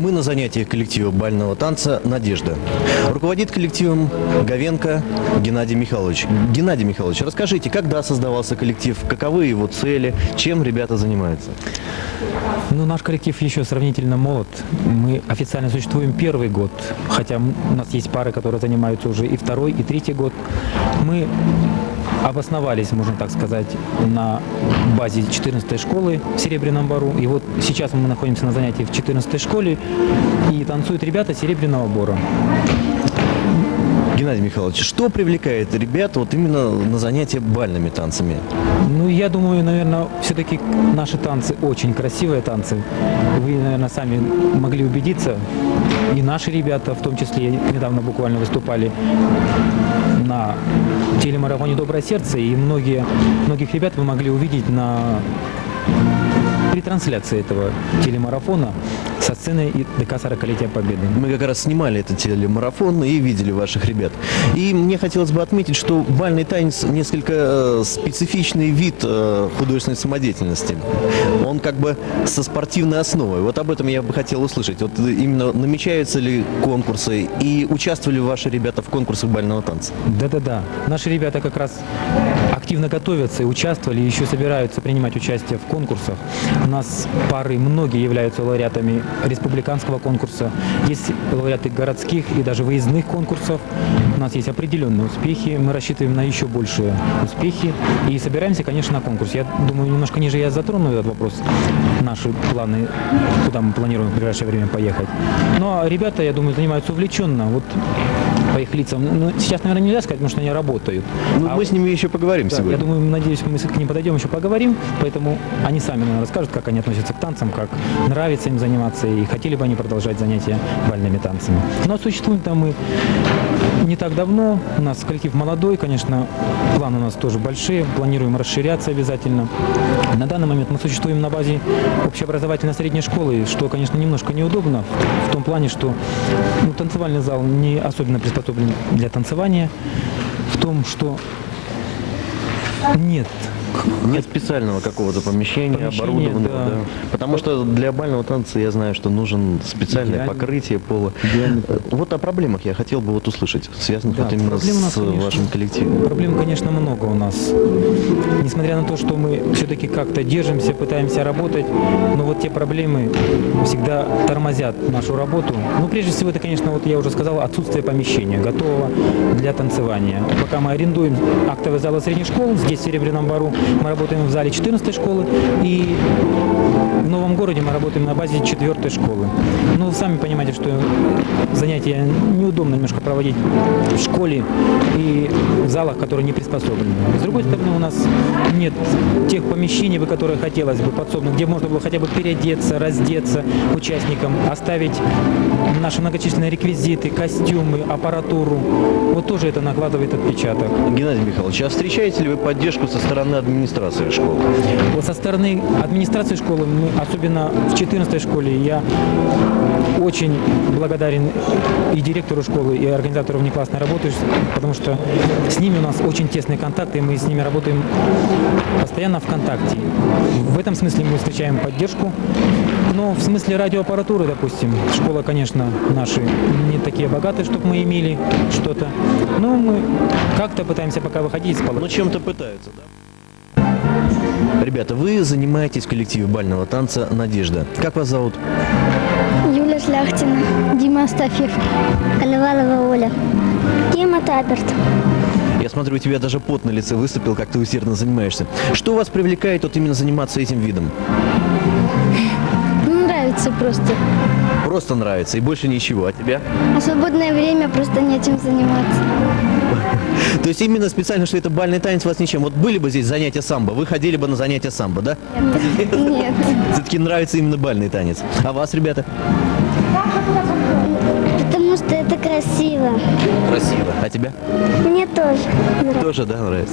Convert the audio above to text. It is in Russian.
Мы на занятиях коллектива бального танца «Надежда». Руководит коллективом Говенко Геннадий Михайлович. Геннадий Михайлович, расскажите, когда создавался коллектив, каковы его цели, чем ребята занимаются? Ну, наш коллектив еще сравнительно молод. Мы официально существуем первый год, хотя у нас есть пары, которые занимаются уже и второй, и третий год. Мы обосновались, можно так сказать, на базе 14-й школы в Серебряном Бору. И вот сейчас мы находимся на занятии в 14-й школе, и танцуют ребята Серебряного Бора. Геннадий Михайлович, что привлекает ребят вот именно на занятия бальными танцами? Ну, я думаю, наверное, все-таки наши танцы очень красивые танцы. Вы, наверное, сами могли убедиться. И наши ребята, в том числе, недавно буквально выступали на телемарафоне «Доброе сердце», и многих ребят вы могли увидеть на ретрансляции этого телемарафона со сцены ДК 40-летия Победы. Мы как раз снимали этот телемарафон и видели ваших ребят. И мне хотелось бы отметить, что бальный танец несколько специфичный вид художественной самодеятельности. Он как бы со спортивной основой. Вот об этом я бы хотел услышать. Вот именно намечаются ли конкурсы и участвовали ли ваши ребята в конкурсах бального танца? Да-да-да. Наши ребята как раз активно готовятся и участвовали, и еще собираются принимать участие в конкурсах. У нас пары, многие являются лауреатами республиканского конкурса. Есть лауреаты городских и даже выездных конкурсов. У нас есть определенные успехи. Мы рассчитываем на еще большие успехи. И собираемся, конечно, на конкурс. Я думаю, немножко ниже я затрону этот вопрос. Наши планы, куда мы планируем в ближайшее время поехать. Ну, а ребята, я думаю, занимаются увлеченно. Вот по их лицам. Ну, сейчас, наверное, нельзя сказать, потому что они работают. Ну, мы с ними еще поговорим сегодня. Я думаю, надеюсь, мы к ним подойдем, еще поговорим. Поэтому они сами, наверное, расскажут, как они относятся к танцам, как нравится им заниматься, и хотели бы они продолжать занятия бальными танцами. Но существуем там мы не так давно. У нас коллектив молодой, конечно, планы у нас тоже большие. Планируем расширяться обязательно. На данный момент мы существуем на базе общеобразовательной средней школы, что, конечно, немножко неудобно в том плане, что танцевальный зал не особенно приспособлен для танцевания, в том, что нет специального какого-то помещения оборудованного, да. Да. Потому что для бального танца я знаю, что нужен специальное покрытие пола. Вот о проблемах я хотел бы вот услышать, связанных вот именно с вашим коллективом. Проблем, конечно, много у нас. Несмотря на то, что мы все-таки как-то держимся, пытаемся работать, но вот те проблемы всегда тормозят нашу работу. Ну, прежде всего, это, конечно, вот я уже сказал, отсутствие помещения, готового для танцевания. Пока мы арендуем актовый зал средних школ, здесь в Серебряном Бору, мы работаем в зале 14-й школы, и в Новом городе мы работаем на базе 4-й школы. Ну, вы сами понимаете, что занятия неудобно немножко проводить в школе и в залах, которые не приспособлены. С другой стороны, у нас нет тех помещений, которые хотелось бы подсобных, где можно было хотя бы переодеться, раздеться участникам, оставить наши многочисленные реквизиты, костюмы, аппаратуру. Вот тоже это накладывает отпечаток. Геннадий Михайлович, а встречаете ли вы поддержку со стороны администрации школы? Вот со стороны администрации школы, мы, особенно в 14-й школе, я очень благодарен и директору школы, и организатору внеклассной работы, потому что с ними у нас очень тесные контакты, и мы с ними работаем постоянно в контакте. В этом смысле мы встречаем поддержку. Но в смысле радиоаппаратуры, допустим, школа, конечно, наши не такие богатые, чтобы мы имели что-то. Но мы как-то пытаемся пока выходить из положения. Ну, чем-то пытаются, да? Ребята, вы занимаетесь в коллективе бального танца «Надежда». Как вас зовут? Юля Шляхтина. Дима Астафьев. Коновалова Оля. Тима Таперт. Я смотрю, у тебя даже пот на лице выступил, как ты усердно занимаешься. Что вас привлекает вот именно заниматься этим видом? Нравится просто. Просто нравится и больше ничего. А тебя? А свободное время просто нечем заниматься. То есть именно специально, что это бальный танец, вас ничем. Вот были бы здесь занятия самбо, вы ходили бы на занятия самбо, да? Нет. Все-таки нравится именно бальный танец. А вас, ребята? Потому что это красиво. Красиво. А тебя? Мне тоже. Тоже, да, нравится?